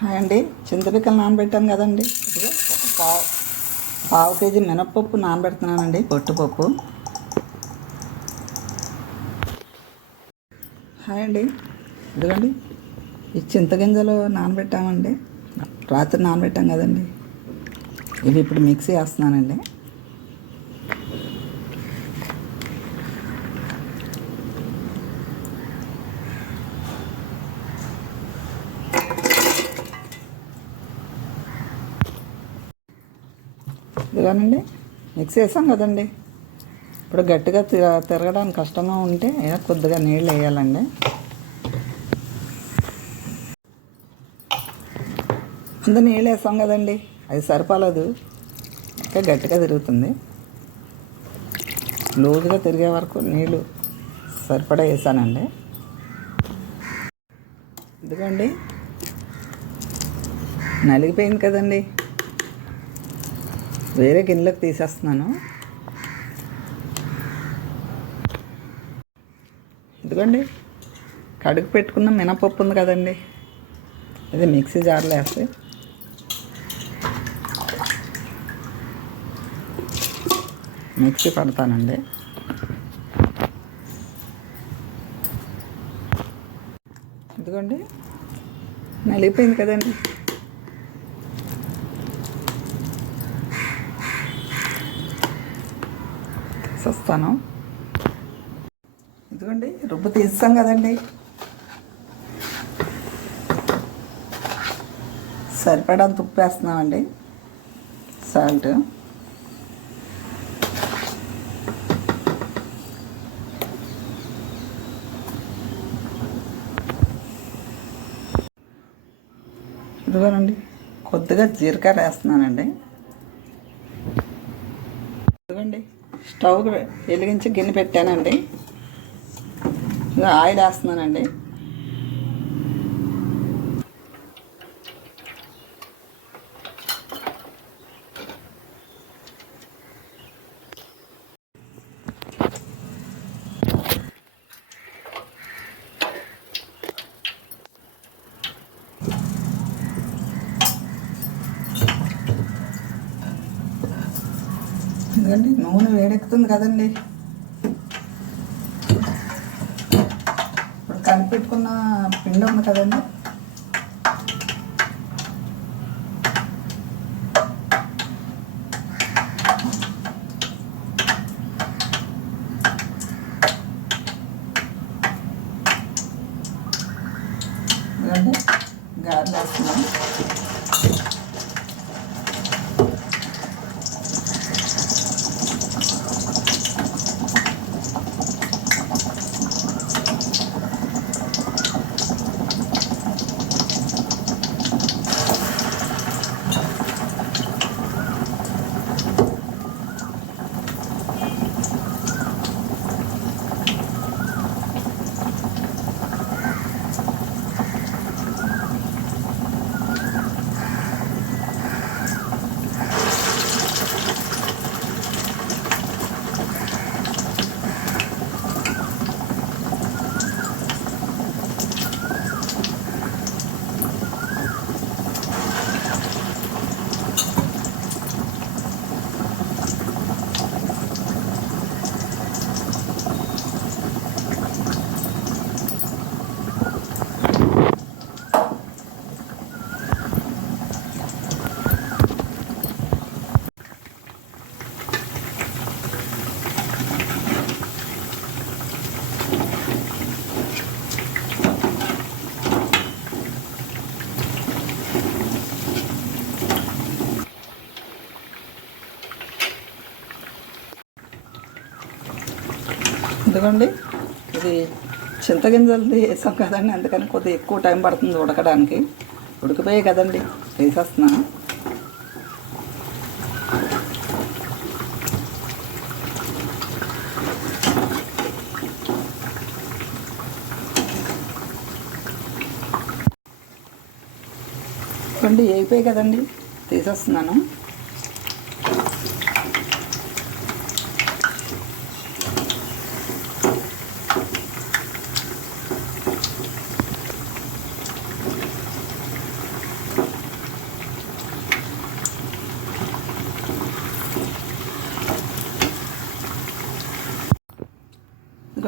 Hi అండి. చింతపిక్కలు నానబెట్టాను కదండి. పావు పావు కేజీ మినప్పప్పు నానబెడుతున్నానండి. పొట్టుపప్పు. హాయ్ అండి. ఇదిగోండి. ఈ చింతగింజలు నానబెట్టామండి. రాత్రి నానబెట్టాం కదండి. ఇవి ఇప్పుడు మిక్సీ వేస్తున్నానండి. ఇదిగోనండి మిక్సీ వేసాం కదండి. ఇప్పుడు గట్టిగా తిర- తిరగడానికి కష్టంగా ఉంటే కొద్దిగా నీళ్ళు వేయాలండి. అంత నీళ్ళు వేసాం కదండి. అది సరిపోలేదు ఇంకా గట్టిగా తిరుగుతుంది. లూజుగా తిరిగే వరకు నీళ్ళు సరిపడా వేసానండి. ఎందుకండి? నలిగిపోయింది కదండి. వేరే గిన్నెలకు తీసేస్తున్నాను. ఇదిగోండి కడుగు పెట్టుకున్న మినపప్పు ఉంది కదండి. ఇది మిక్సీ జార్లో వేస్తే మిక్సీ పడతానండి. ఇదిగోండి నలిగిపోయింది కదండి. తీసేస్తాను ఇదిగోండి రుబ్బు తీస్తాం కదండి. సరిపడంత ఉప్పు వేస్తున్నామండి సాల్ట్. ఇదిగోనండి కొద్దిగా జీలకర్ర వేస్తున్నానండి ఇదిగోండి స్టవ్ వెలిగించి గిన్నె పెట్టానండి. ఆయిల్ వేస్తున్నానండి. ఎందుకంటే నూనె వేడెక్కుతుంది కదండి. ఇప్పుడు కలిపెట్టుకున్న పిండి ఉంది కదండి. ఎందుకంటే గారెలు వేస్తున్నాం. ఇదిగోండి ఇది చింతగింజలది వేసాం కదండి అందుకని కొద్దిగా ఎక్కువ టైం పడుతుంది ఉడకడానికి. ఉడికిపోయాయి కదండి వేసేస్తున్నా. అండి వేగిపోయాయి కదండి తీసేస్తున్నాను.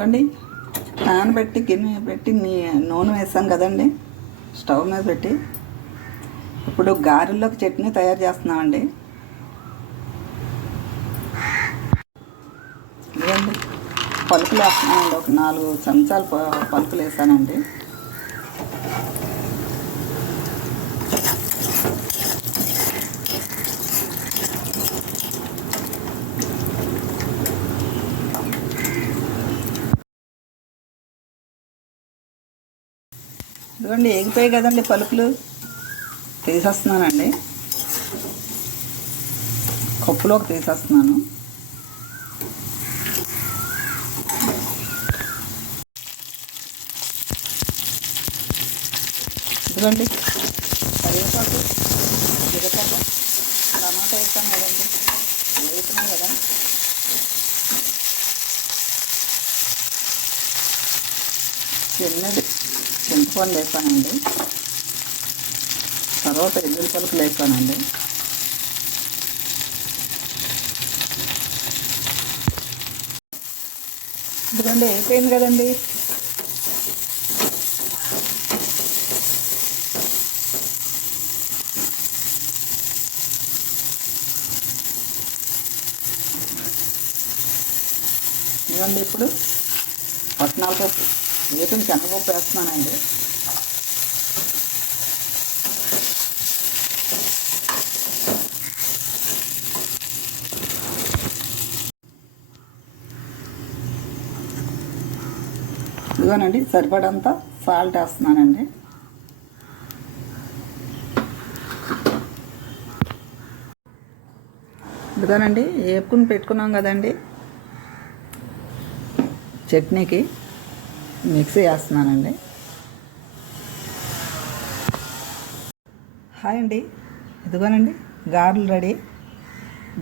ఇదిగోండి నానబెట్టి గిన్నె పెట్టి నీ నూనె వేసాం కదండి. స్టవ్ మీద పెట్టి. ఇప్పుడు గారెల్లోకి చట్నీ తయారు చేస్తున్నామండి. ఇదిగోండి. పలుకులు వేస్తున్నామండి. ఒక నాలుగు చెంచాలు పలుకులు వేసానండి. ఇదిగోండి ఎగిపోయాయి కదండి పలుకులు? తీసేస్తున్నానండి. కప్పులోకి తీసేస్తున్నాను. ఇదిగోండి కరివేపాకు జీలకర్ర టమాటా వేస్తాను కదండి. వేస్తున్నాం కదా. చిన్నది. చింతపండు వేసానండి తర్వాత ఎల్లుల్లి పలుకులు వేసానండి ఇదిగోండి అయిపోయింది కదండి. ఇదిగోండి ఇప్పుడు పట్నాల పప్పు. వేపిన శనగపప్పు వేస్తున్నానండి ఇదిగోనండి సరిపడంత సాల్ట్ వేస్తున్నానండి. ఇదిగోనండి వేపుకుని పెట్టుకున్నాం కదండి. చట్నీకి. మిక్సీ వేస్తున్నానండి హాయ్ అండి. ఇదిగోనండి గారెలు రెడీ.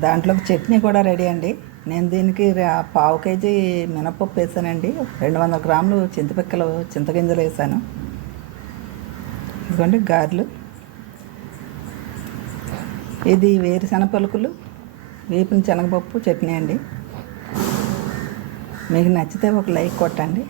దాంట్లోకి చట్నీ కూడా రెడీ అండి. నేను దీనికి పావు కేజీ మినపప్పు వేసానండి. రెండు వందల గ్రాములు చింతపిక్కలు చింతగింజలు వేసాను. ఇదిగోండి గారెలు. ఇది వేరుశనగ పలుకులు వేపిన శనగపప్పు చట్నీ అండి. మీకు నచ్చితే ఒక లైక్ కొట్టండి.